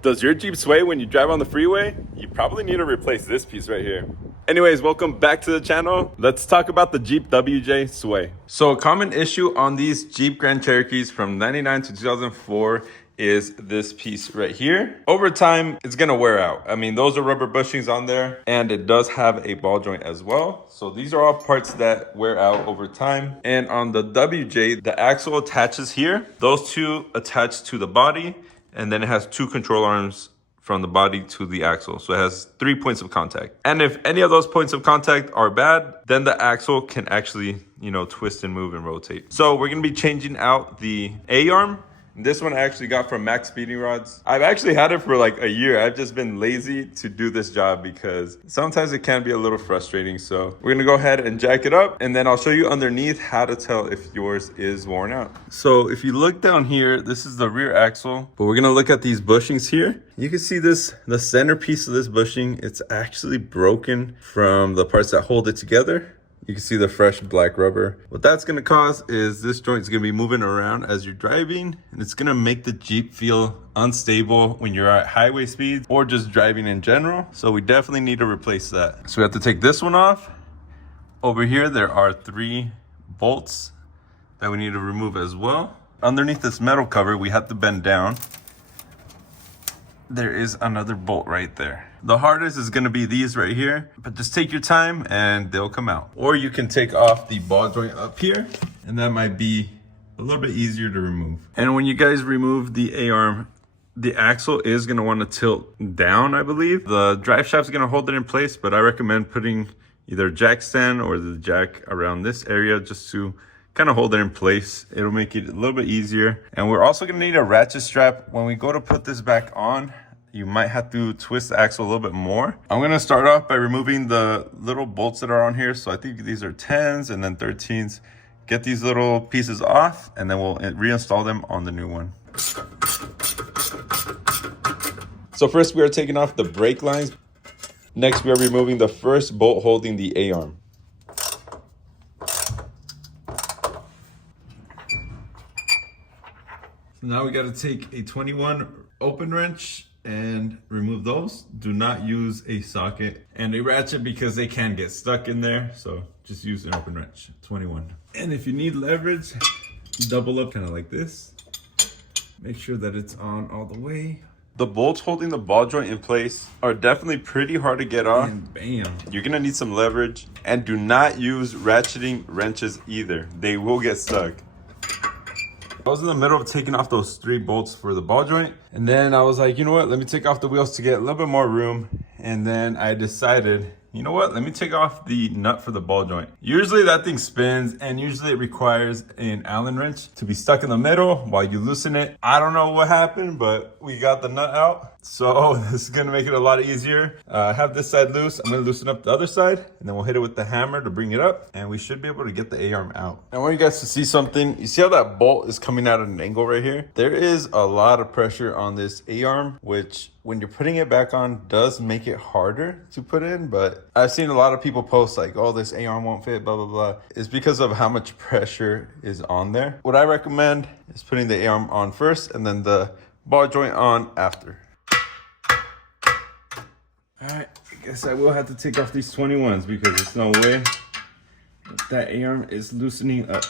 Does your Jeep sway when you drive on the freeway? You probably need to replace this piece right here. Anyways, welcome back to the channel. Let's talk about the Jeep WJ sway. So a common issue on these Jeep Grand Cherokees from 99 to 2004 is this piece right here. Over time, it's gonna wear out. I mean, those are rubber bushings on there, and it does have a ball joint as well. So these are all parts that wear out over time. And on the WJ, the axle attaches here. Those two attach to the body, and then it has two control arms from the body to the axle. So it has 3 points of contact. And if any of those points of contact are bad, then the axle can actually, twist and move and rotate. So we're gonna be changing out the A-arm. This one I actually got from Max Speeding Rods. I've actually had it for like a year. I've just been lazy to do this job because sometimes it can be a little frustrating. So we're gonna go ahead and jack it up, and then I'll show you underneath how to tell if yours is worn out. So if you look down here, this is the rear axle, but we're gonna look at these bushings here. You can see this, the center piece of this bushing, it's actually broken from the parts that hold it together. You can see the fresh black rubber. What that's gonna cause is this joint's gonna be moving around as you're driving, and it's gonna make the Jeep feel unstable when you're at highway speeds or just driving in general. So we definitely need to replace that. So we have to take this one off. Over here, there are 3 bolts that we need to remove as well. Underneath this metal cover, we have to bend down. There is another bolt right there. The hardest is gonna be these right here, but just take your time and they'll come out. Or you can take off the ball joint up here, and that might be a little bit easier to remove. And when you guys remove the A-arm, the axle is gonna wanna tilt down, I believe. The drive shaft's gonna hold it in place, but I recommend putting either a jack stand or the jack around this area just to kind of hold it in place. It'll make it a little bit easier. And we're also gonna need a ratchet strap. When we go to put this back on, you might have to twist the axle a little bit more. I'm gonna start off by removing the little bolts that are on here. So I think these are 10s and then 13s. Get these little pieces off, and then we'll reinstall them on the new one. So first we are taking off the brake lines. Next we are removing the first bolt holding the A-arm. So now we got to take a 21 open wrench and remove those. Do not use a socket and a ratchet because they can get stuck in there. So just use an open wrench, 21. And if you need leverage, double up kind of like this. Make sure that it's on all the way. The bolts holding the ball joint in place are definitely pretty hard to get off. And bam. You're gonna need some leverage, and do not use ratcheting wrenches either. They will get stuck. I was in the middle of taking off those 3 bolts for the ball joint, and then I was like, you know what, let me take off the wheels to get a little bit more room. And then I decided, you know what, let me take off the nut for the ball joint. Usually that thing spins, and usually it requires an Allen wrench to be stuck in the middle while you loosen it. I don't know what happened, but we got the nut out. So this is gonna make it a lot easier. I have this side loose. I'm gonna loosen up the other side, and then we'll hit it with the hammer to bring it up, and we should be able to get the A-arm out. I want you guys to see something. You see how that bolt is coming out at an angle right here? There is a lot of pressure on this A-arm, which when you're putting it back on does make it harder to put in, but I've seen a lot of people post like, oh, this A-arm won't fit, blah, blah, blah. It's because of how much pressure is on there. What I recommend is putting the A-arm on first and then the ball joint on after. All right, I guess I will have to take off these 21s because there's no way that A-arm is loosening up.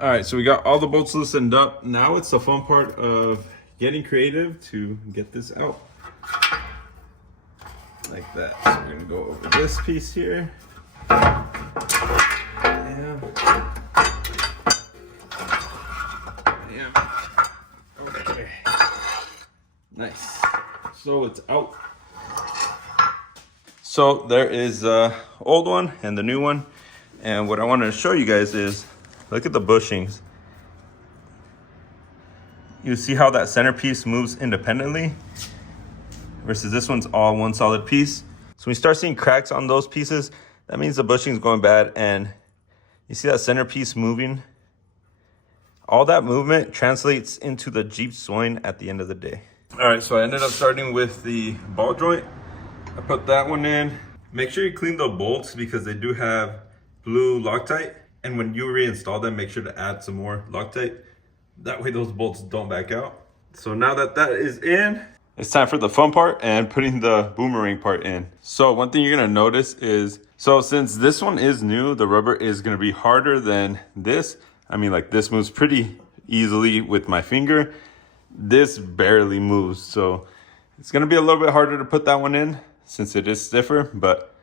All right, so we got all the bolts loosened up. Now it's the fun part of getting creative to get this out. Like that. So we're gonna go over this piece here. Yeah. Okay. Nice. So it's out. So there is the old one and the new one. And what I wanted to show you guys is, look at the bushings. You see how that centerpiece moves independently versus this one's all one solid piece. So when you start seeing cracks on those pieces, that means the bushing's going bad. And you see that centerpiece moving? All that movement translates into the Jeep swing at the end of the day. All right, so I ended up starting with the ball joint. I put that one in. Make sure you clean the bolts because they do have blue Loctite. And when you reinstall them, make sure to add some more Loctite. That way those bolts don't back out. So now that that is in, It's time for the fun part and putting the Boomerang part in. So one thing you're gonna notice is, so since this one is new, the rubber is gonna be harder than this. I mean, like this moves pretty easily with my finger. This barely moves, so it's gonna be a little bit harder to put that one in since it is stiffer, but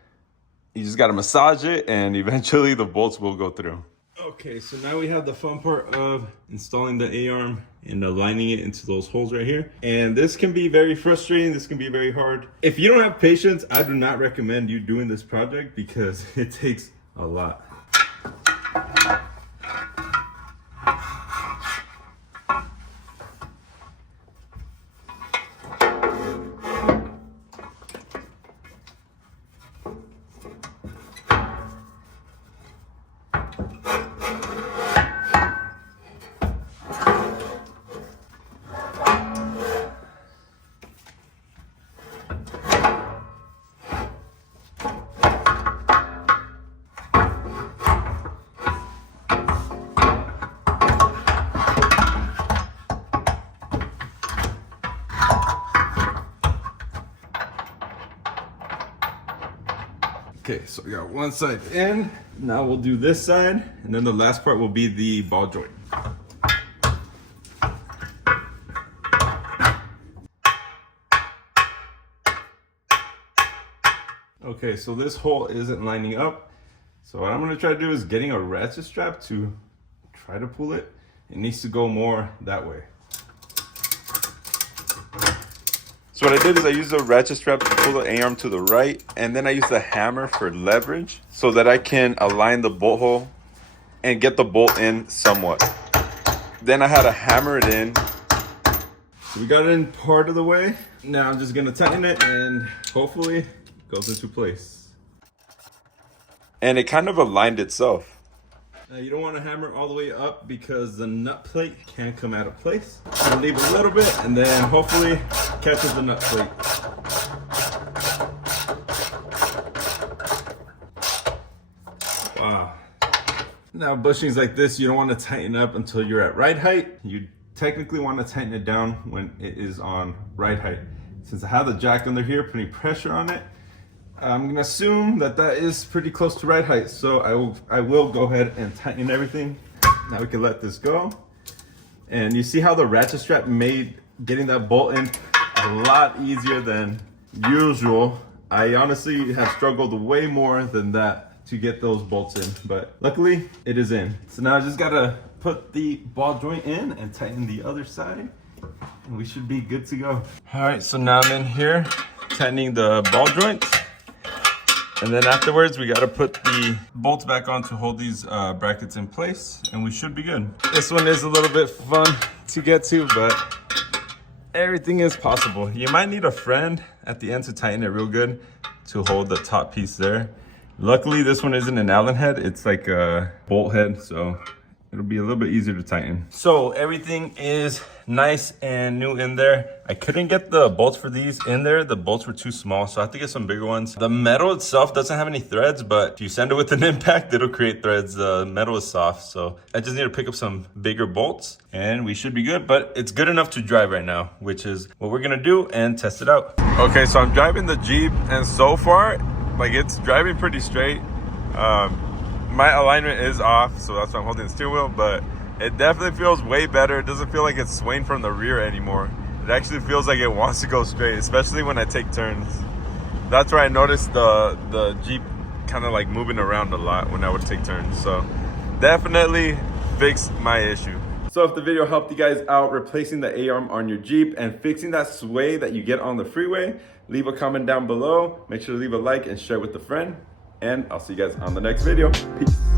you just gotta massage it and eventually the bolts will go through. Okay, so now we have the fun part of installing the A-arm and aligning it into those holes right here. And this can be very frustrating. This can be very hard. If you don't have patience, I do not recommend you doing this project because it takes a lot. Okay, so we got one side in. Now we'll do this side, and then the last part will be the ball joint. Okay, so this hole isn't lining up. So what I'm gonna try to do is getting a ratchet strap to try to pull it. It needs to go more that way. So what I did is I used a ratchet strap to pull the A-arm to the right, and then I used a hammer for leverage so that I can align the bolt hole and get the bolt in somewhat. Then I had to hammer it in. So we got it in part of the way. Now I'm just gonna tighten it and hopefully it goes into place. And it kind of aligned itself. Now you don't want to hammer all the way up because the nut plate can come out of place. So leave a little bit and then hopefully catches the nut plate. Wow. Now bushings like this, you don't want to tighten up until you're at ride height. You technically want to tighten it down when it is on ride height. Since I have the jack under here putting pressure on it, I'm gonna assume that that is pretty close to ride height, so I will go ahead and tighten everything. Now we can let this go. And you see how the ratchet strap made getting that bolt in a lot easier than usual. I honestly have struggled way more than that to get those bolts in, but luckily it is in. So now I just gotta put the ball joint in and tighten the other side, and we should be good to go. All right, so now I'm in here tightening the ball joints. And then afterwards, we gotta put the bolts back on to hold these brackets in place, and we should be good. This one is a little bit fun to get to, but everything is possible. You might need a friend at the end to tighten it real good to hold the top piece there. Luckily, this one isn't an Allen head. It's like a bolt head, so it'll be a little bit easier to tighten. So everything is nice and new in there. I couldn't get the bolts for these in there. The bolts were too small, so I have to get some bigger ones. The metal itself doesn't have any threads, but if you send it with an impact, it'll create threads. The metal is soft, so I just need to pick up some bigger bolts and we should be good, but it's good enough to drive right now, which is what we're gonna do and test it out. Okay, so I'm driving the Jeep, and so far, like, it's driving pretty straight. My alignment is off, so that's why I'm holding the steering wheel, but it definitely feels way better. It doesn't feel like it's swaying from the rear anymore. It actually feels like it wants to go straight, especially when I take turns. That's where I noticed the Jeep kind of like moving around a lot when I would take turns. So definitely fixed my issue. So if the video helped you guys out replacing the A-arm on your Jeep and fixing that sway that you get on the freeway, leave a comment down below. Make sure to leave a like and share with a friend. And I'll see you guys on the next video. Peace.